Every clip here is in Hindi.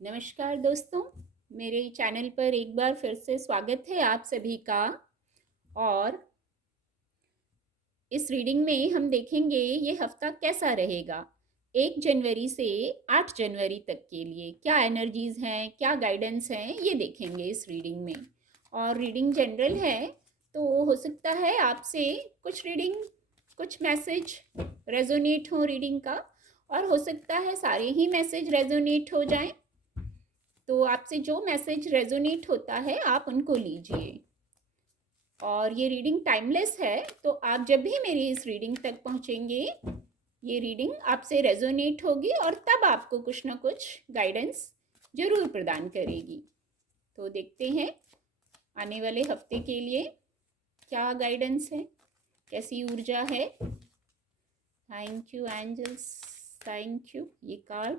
नमस्कार दोस्तों, मेरे चैनल पर एक बार फिर से स्वागत है आप सभी का। और इस रीडिंग में हम देखेंगे ये हफ्ता कैसा रहेगा। 1 जनवरी से 8 जनवरी तक के लिए क्या एनर्जीज हैं, क्या गाइडेंस हैं, ये देखेंगे इस रीडिंग में। और रीडिंग जनरल है, तो हो सकता है आपसे कुछ मैसेज रेजोनेट हो रीडिंग का, और हो सकता है सारे ही मैसेज रेजोनेट हो जाएं। तो आपसे जो मैसेज रेजोनेट होता है आप उनको लीजिए। और ये रीडिंग टाइमलेस है, तो आप जब भी मेरी इस रीडिंग तक पहुंचेंगे ये रीडिंग आपसे रेजोनेट होगी और तब आपको कुछ ना कुछ गाइडेंस जरूर प्रदान करेगी। तो देखते हैं आने वाले हफ्ते के लिए क्या गाइडेंस है, कैसी ऊर्जा है। Thank you angels, thank you. ये card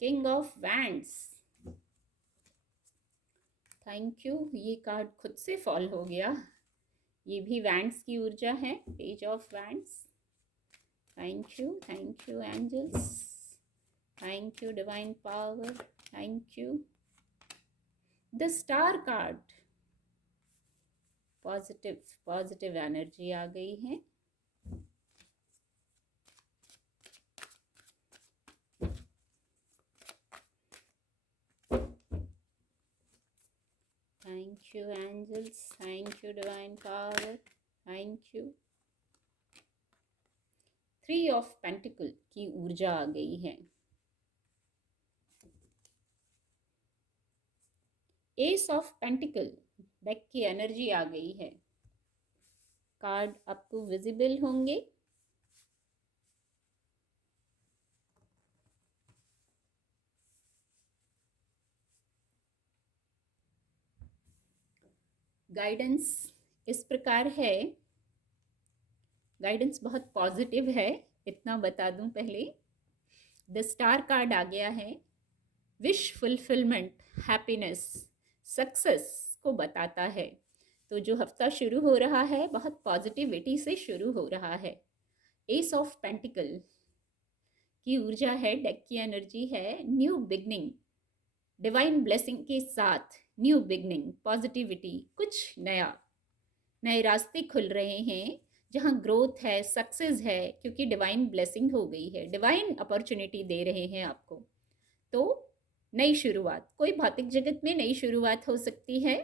king of wands, thank you. ये कार्ड खुद से फॉल हो गया। ये भी वैंड्स की ऊर्जा है, page of wands. Thank you angels, thank you divine power, thank you. The star card, positive positive energy आ गई है। Thank you angels, thank you divine power, thank you. 3 of pentacle की ऊर्जा आ गई है। एस ऑफ पेंटिकल डेक की एनर्जी आ गई है। कार्ड आपको विजिबल होंगे। गाइडेंस इस प्रकार है, गाइडेंस बहुत पॉजिटिव है, इतना बता दूं पहले। द स्टार कार्ड आ गया है, विश फुलफिलमेंट, हैप्पीनेस, सक्सेस को बताता है। तो जो हफ्ता शुरू हो रहा है बहुत पॉजिटिविटी से शुरू हो रहा है। एस ऑफ पेंटिकल की ऊर्जा है, डेक की एनर्जी है, न्यू बिगनिंग, डिवाइन ब्लेसिंग के साथ न्यू बिगनिंग, पॉजिटिविटी, कुछ नया, नए रास्ते खुल रहे हैं जहाँ ग्रोथ है, सक्सेस है, क्योंकि डिवाइन ब्लेसिंग हो गई है, डिवाइन अपॉर्चुनिटी दे रहे हैं आपको। तो नई शुरुआत, कोई भौतिक जगत में नई शुरुआत हो सकती है,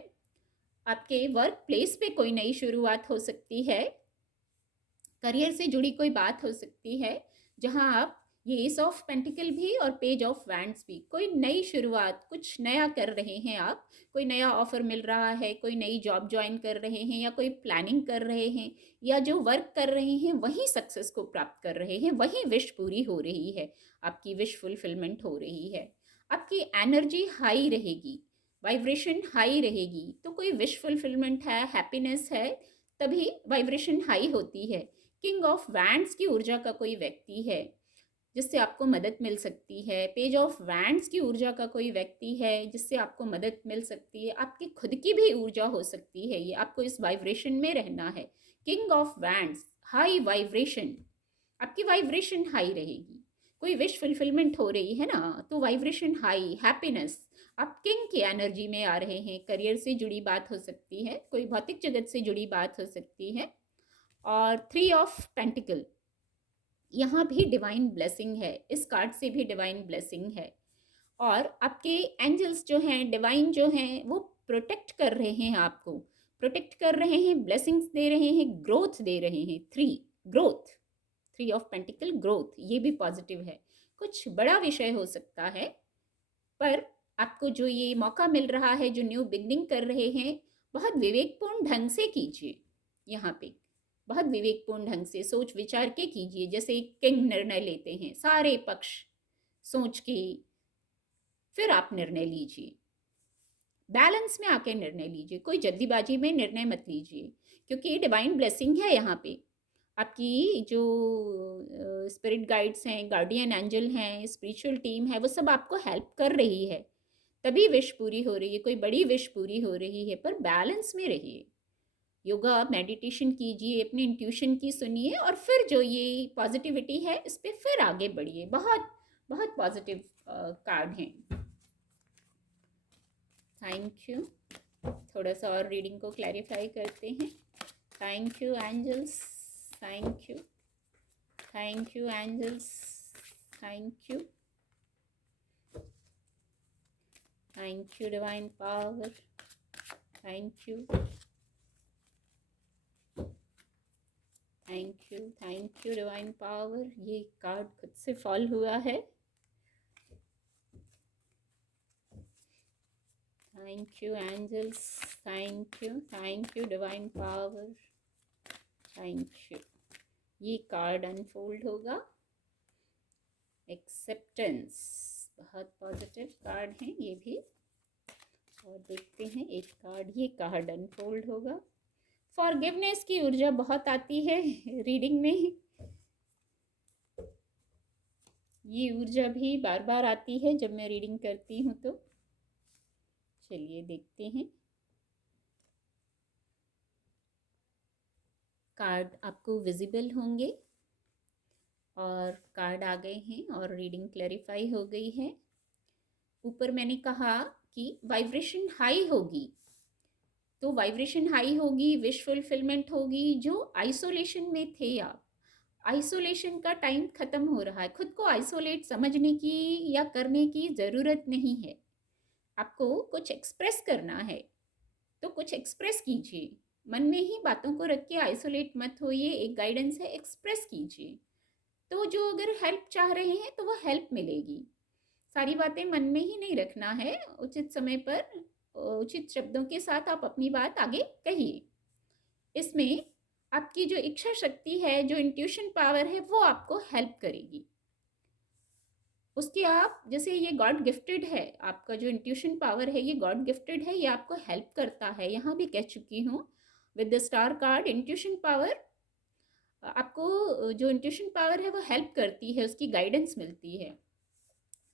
आपके वर्क प्लेस पे कोई नई शुरुआत हो सकती है, करियर से जुड़ी कोई बात हो सकती है, जहां आप ये एस ऑफ पेंटिकल भी और पेज ऑफ वैंड्स भी, कोई नई शुरुआत, कुछ नया कर रहे हैं आप। कोई नया ऑफर मिल रहा है, कोई नई जॉब ज्वाइन कर रहे हैं, या कोई प्लानिंग कर रहे हैं, या जो वर्क कर रहे हैं वही सक्सेस को प्राप्त कर रहे हैं, वही विश पूरी हो रही है, आपकी विश फुलफिलमेंट हो रही है। आपकी एनर्जी हाई रहेगी, वाइब्रेशन हाई रहेगी, तो कोई विश फुलफिलमेंट है, हैप्पीनेस है, तभी वाइब्रेशन हाई होती है। किंग ऑफ वैंड्स की ऊर्जा का कोई व्यक्ति है जिससे आपको मदद मिल सकती है। पेज ऑफ वैंड्स की ऊर्जा का कोई व्यक्ति है जिससे आपको मदद मिल सकती है। आपकी खुद की भी ऊर्जा हो सकती है, ये आपको इस वाइब्रेशन में रहना है। King of wands, high vibration, आपकी वाइब्रेशन हाई रहेगी। कोई विश फुलफिलमेंट हो रही है ना, तो वाइब्रेशन हाई, हैप्पीनेस, आप किंग की एनर्जी में आ रहे हैं। करियर से जुड़ी बात हो सकती है, कोई भौतिक जगत से जुड़ी बात हो सकती है। और 3 ऑफ पेंटिकल, यहाँ भी डिवाइन ब्लेसिंग है, इस कार्ड से भी डिवाइन ब्लेसिंग है। और आपके एंजल्स जो हैं, डिवाइन जो हैं, वो प्रोटेक्ट कर रहे हैं आपको, प्रोटेक्ट कर रहे हैं, ब्लेसिंग्स दे रहे हैं, ग्रोथ दे रहे हैं। 3 ग्रोथ, 3 ऑफ पेंटिकल ग्रोथ, ये भी पॉजिटिव है। कुछ बड़ा विषय हो सकता है, पर आपको जो ये मौका मिल रहा है, जो न्यू बिगनिंग कर रहे हैं, बहुत विवेकपूर्ण ढंग से कीजिए। यहाँ पे बहुत विवेकपूर्ण ढंग से सोच विचार के कीजिए, जैसे किंग निर्णय लेते हैं, सारे पक्ष सोच के फिर आप निर्णय लीजिए। बैलेंस में आके निर्णय लीजिए, कोई जल्दीबाजी में निर्णय मत लीजिए, क्योंकि डिवाइन ब्लेसिंग है यहाँ पे। आपकी जो स्पिरिट गाइड्स हैं, गार्डियन एंजल हैं, स्पिरिचुअल टीम है, वो सब आपको हेल्प कर रही है, तभी विश पूरी हो रही है, कोई बड़ी विश पूरी हो रही है। पर बैलेंस में रहिए, योगा मेडिटेशन कीजिए, अपने इंट्यूशन की सुनिए, और फिर जो ये पॉजिटिविटी है इस पर फिर आगे बढ़िए। बहुत बहुत पॉजिटिव कार्ड हैं। Thank you. थोड़ा सा और रीडिंग को क्लैरिफाई करते हैं। Thank you angels, thank you, thank you angels, thank you, thank you divine power, thank you, thank you, thank you divine power. ये कार्ड खुद से फॉल हुआ है। Thank you angels, thank you divine power, thank you. ये कार्ड अनफोल्ड होगा। एक्सेप्टेंस, बहुत पॉजिटिव कार्ड है ये भी। और देखते हैं एक कार्ड, ये कार्ड अनफोल्ड होगा। फॉरगिवनेस की ऊर्जा बहुत आती है रीडिंग में। ये ऊर्जा भी बार बार आती है जब मैं रीडिंग करती हूँ। तो चलिए देखते हैं। कार्ड आपको विजिबल होंगे और कार्ड आ गए हैं और रीडिंग क्लैरिफाई हो गई है। ऊपर मैंने कहा कि वाइब्रेशन हाई होगी, तो वाइब्रेशन हाई होगी, विश फुलफिलमेंट होगी। जो आइसोलेशन में थे आप, आइसोलेशन का टाइम ख़त्म हो रहा है। खुद को आइसोलेट समझने की या करने की ज़रूरत नहीं है। आपको कुछ एक्सप्रेस करना है तो कुछ एक्सप्रेस कीजिए। मन में ही बातों को रख के आइसोलेट मत होइए। एक गाइडेंस है, एक्सप्रेस कीजिए। तो जो अगर हेल्प चाह रहे हैं तो वो हेल्प मिलेगी। सारी बातें मन में ही नहीं रखना है। उचित समय पर उचित शब्दों के साथ आप अपनी बात आगे कहिए। इसमें आपकी जो इच्छा शक्ति है, जो इंट्यूशन पावर है, वो आपको हेल्प करेगी। उसके आप जैसे ये गॉड गिफ्टेड है, आपका जो इंट्यूशन पावर है ये गॉड गिफ्टेड है, ये आपको हेल्प करता है। यहाँ भी कह चुकी हूँ with the star card. Intuition power आपको, जो इंट्यूशन पावर है वो हेल्प करती है, उसकी गाइडेंस मिलती है।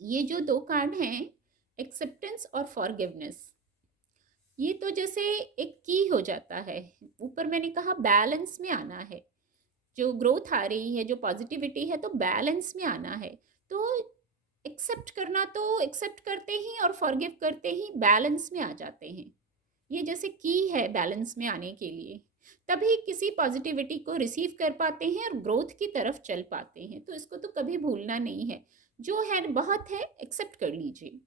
ये जो दो कार्ड हैं, एक्सेप्टेंस और फॉरगिवनेस, ये तो जैसे एक की हो जाता है। ऊपर मैंने कहा बैलेंस में आना है। जो ग्रोथ आ रही है, जो पॉजिटिविटी है, तो बैलेंस में आना है। तो एक्सेप्ट करना, तो एक्सेप्ट करते ही और फॉरगिव करते ही बैलेंस में आ जाते हैं। ये जैसे की है बैलेंस में आने के लिए, तभी किसी पॉजिटिविटी को रिसीव कर पाते हैं और ग्रोथ की तरफ चल पाते हैं। तो इसको तो कभी भूलना नहीं है। जो है बहुत है, एक्सेप्ट कर लीजिए।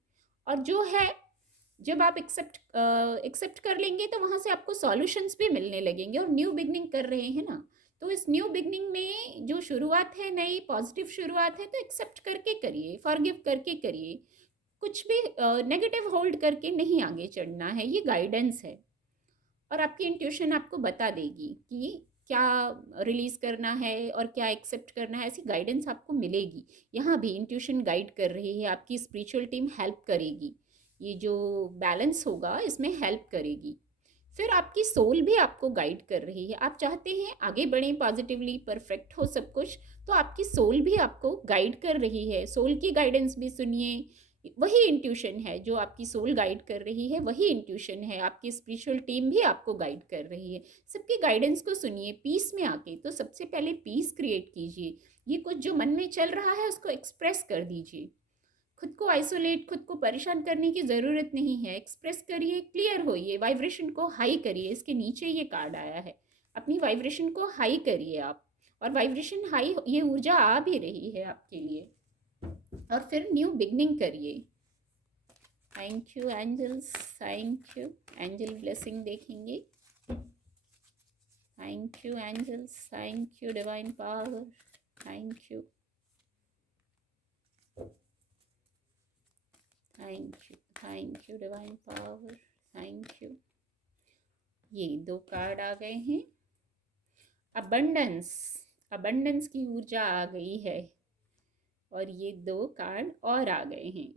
और जो है, जब आप एक्सेप्ट कर लेंगे तो वहाँ से आपको सॉल्यूशंस भी मिलने लगेंगे। और न्यू बिगनिंग कर रहे हैं ना, तो इस न्यू बिगनिंग में जो शुरुआत है, नई पॉजिटिव शुरुआत है, तो एक्सेप्ट करके करिए, फॉरगिव करके करिए। कुछ भी नेगेटिव होल्ड करके नहीं आगे चढ़ना है। ये गाइडेंस है और आपकी इंट्यूशन आपको बता देगी कि क्या रिलीज़ करना है और क्या एक्सेप्ट करना है। ऐसी गाइडेंस आपको मिलेगी। यहाँ भी इंट्यूशन गाइड कर रही है, आपकी स्पिरिचुअल टीम हेल्प करेगी। ये जो बैलेंस होगा इसमें हेल्प करेगी। फिर आपकी सोल भी आपको गाइड कर रही है। आप चाहते हैं आगे बढ़ें, पॉजिटिवली परफेक्ट हो सब कुछ, तो आपकी सोल भी आपको गाइड कर रही है। सोल की गाइडेंस भी सुनिए। वही इंट्यूशन है जो आपकी सोल गाइड कर रही है, वही इंट्यूशन है। आपकी स्पिरिचुअल टीम भी आपको गाइड कर रही है। सबकी गाइडेंस को सुनिए पीस में आके। तो सबसे पहले पीस क्रिएट कीजिए। ये कुछ जो मन में चल रहा है उसको एक्सप्रेस कर दीजिए। खुद को आइसोलेट, खुद को परेशान करने की ज़रूरत नहीं है। एक्सप्रेस करिए, क्लियर होइए, वाइब्रेशन को हाई करिए। इसके नीचे ये कार्ड आया है, अपनी वाइब्रेशन को हाई करिए आप। और वाइब्रेशन हाई, ये ऊर्जा आ भी रही है आपके लिए। और फिर न्यू बिगनिंग करिए। Thank you angels, thank you. Angel blessing देखेंगे। Thank you angels, thank you divine power, thank you, thank you divine power, thank you. ये दो कार्ड आ गए हैं। अबंडेंस, अबंडेंस की ऊर्जा आ गई है। और ये दो कार्ड और आ गए हैं।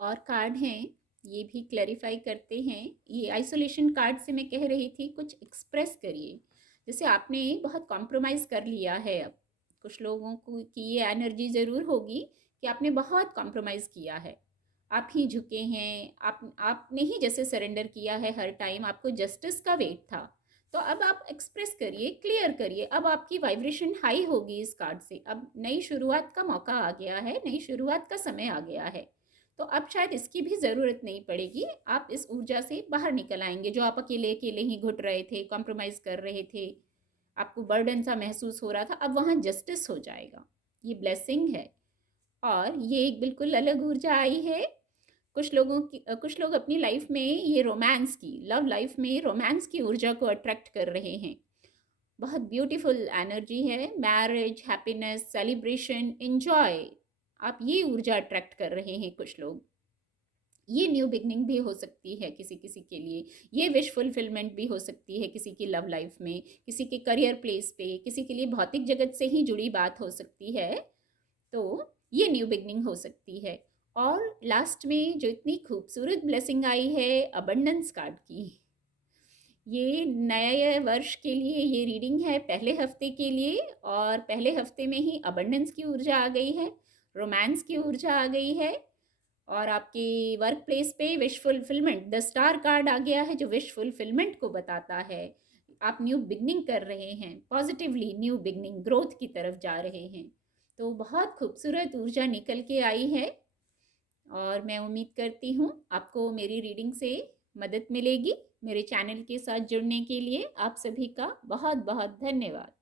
और कार्ड हैं, ये भी क्लैरिफाई करते हैं। ये आइसोलेशन कार्ड से मैं कह रही थी, कुछ एक्सप्रेस करिए। जैसे आपने बहुत कॉम्प्रोमाइज़ कर लिया है। अब कुछ लोगों को की ये एनर्जी ज़रूर होगी कि आपने बहुत कॉम्प्रोमाइज़ किया है, आप ही झुके हैं, आपने ही जैसे सरेंडर किया है हर टाइम। आपको जस्टिस का वेट था। तो अब आप एक्सप्रेस करिए, क्लियर करिए। अब आपकी वाइब्रेशन हाई होगी इस कार्ड से। अब नई शुरुआत का मौका आ गया है, नई शुरुआत का समय आ गया है। तो अब शायद इसकी भी ज़रूरत नहीं पड़ेगी, आप इस ऊर्जा से बाहर निकल आएंगे। जो आप अकेले अकेले ही घुट रहे थे, कॉम्प्रोमाइज़ कर रहे थे, आपको बर्डन सा महसूस हो रहा था, अब वहाँ जस्टिस हो जाएगा। ये ब्लेसिंग है। और ये एक बिल्कुल अलग ऊर्जा आई है। कुछ लोग अपनी लाइफ में ये रोमांस की, लव लाइफ में रोमांस की ऊर्जा को अट्रैक्ट कर रहे हैं। बहुत ब्यूटीफुल एनर्जी है, मैरिज, हैप्पीनेस, सेलिब्रेशन, एंजॉय, आप ये ऊर्जा अट्रैक्ट कर रहे हैं कुछ लोग। ये न्यू बिगनिंग भी हो सकती है किसी किसी के लिए, ये विश फुलफिलमेंट भी हो सकती है किसी की लव लाइफ में, किसी के करियर प्लेस पे, किसी के लिए भौतिक जगत से ही जुड़ी बात हो सकती है। तो ये न्यू बिगनिंग हो सकती है। और लास्ट में जो इतनी खूबसूरत ब्लेसिंग आई है अबंडेंस कार्ड की, ये नए वर्ष के लिए ये रीडिंग है, पहले हफ्ते के लिए। और पहले हफ्ते में ही अबंडेंस की ऊर्जा आ गई है, रोमांस की ऊर्जा आ गई है, और आपकी वर्क प्लेस पे wish fulfilment, the star card आ गया है जो विश फुलफिलमेंट को बताता है। आप न्यू बिगनिंग कर रहे हैं, पॉजिटिवली न्यू बिगनिंग, ग्रोथ की तरफ जा रहे हैं। तो बहुत खूबसूरत ऊर्जा निकल के आई है, और मैं उम्मीद करती हूँ आपको मेरी रीडिंग से मदद मिलेगी। मेरे चैनल के साथ जुड़ने के लिए आप सभी का बहुत बहुत धन्यवाद।